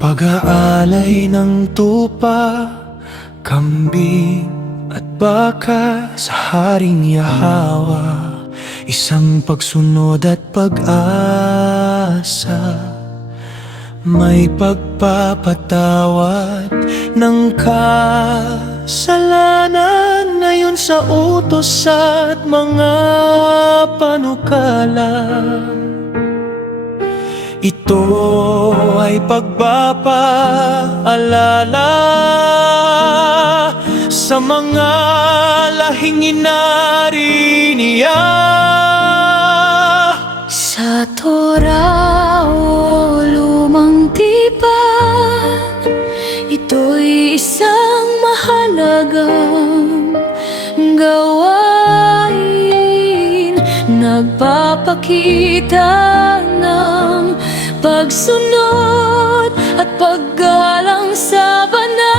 Pag-aalay ng tupa, kambing at baka sa Haring Yahawa, isang pagsunod at pag-asa. May pagpapatawad ng kasalanan ayon sa utos at mga panukala. Ito ay pagpapaalala sa mga lahing inari niya. Sa Torah o lumang tipan, ito'y isang mahalagang gawain, nagpapakita ng pagsunod at paggalang sa banal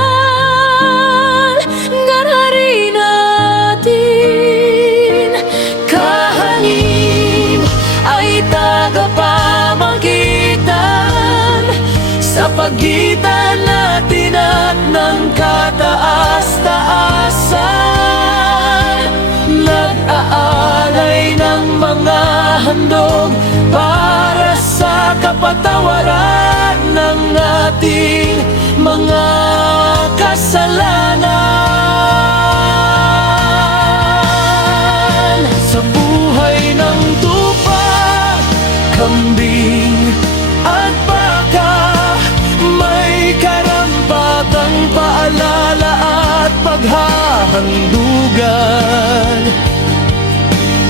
ng hari natin. Kahanim ay tagapamagitan sa pagitan natin at ng kataas-taasan, nag-aalay ng mga handog para sa kapatawaran ng ating mga kasalanan. Sa buhay ng tupa, kambing at baka, may karampatang paalala at paghahandugan.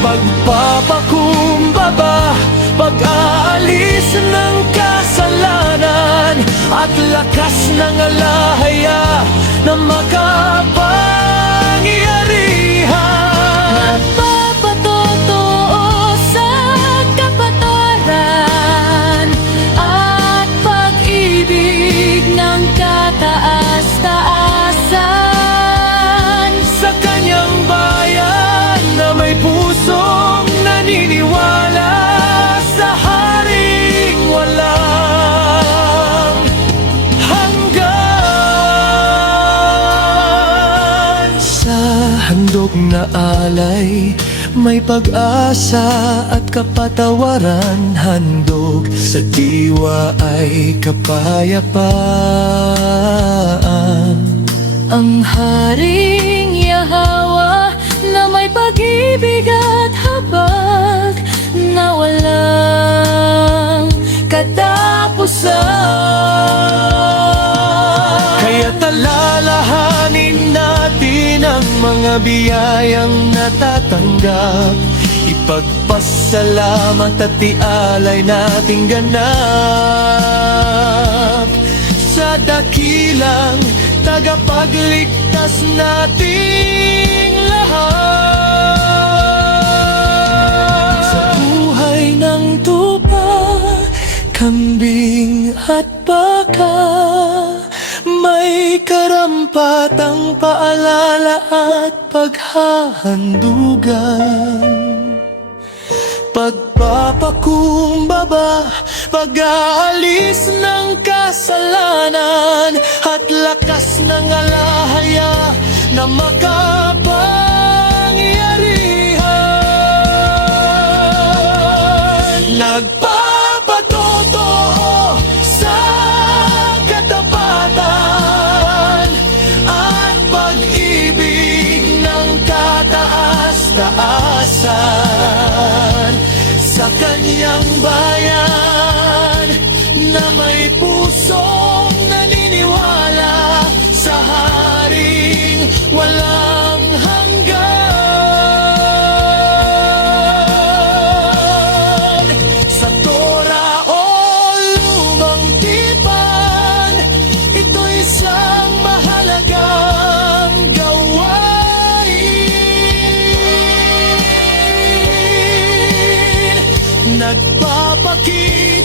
Pagpapakumbaba, pag-aalis ng kasalanan at lakas ng alahaya na makapangyarihan. Nagpapatotoo sa kapatawaran at pag-ibig ng kataas-taasan, Sa kanyang bayan na may pusong naniniwala sa haring walang hanggan. Sa handog na alay, may pag-asa at kapatawaran. Handog sa diwa ay kapayapaan. ang Haring Yahawa na may pag-ibig at habag na walang katapusan. Kaya't alalahanin natin ang mga biyayang natatanggap, ipagpasalamat at ialay nating ganap sa dakilang tagapagligtas nating lahat. Sa buhay ng tupa, kambing at baka, may karampatang paalala at paghahandugan. Pagpapakumbaba, pag-aalis ng kasalanan at lakas ng alahaya na makapangyarihan. Nagpapatotoo sa katapatan at pag-ibig ng kataas-taasan, sa kanyang bayan na may pusong naniniwala sa haring walang hanggan. Sa Torah o lumang tipan, ito'y isang mahalagang gawain, nagpapakita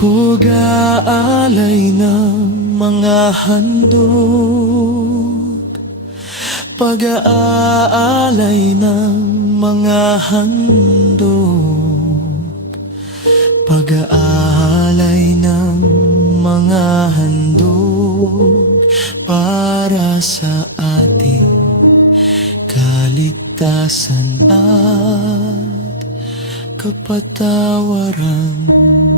Pag-aalay ng mga handog, pag-aalay ng mga handog, pag-aalay ng mga handog para sa ating kaligtasan at kapatawaran.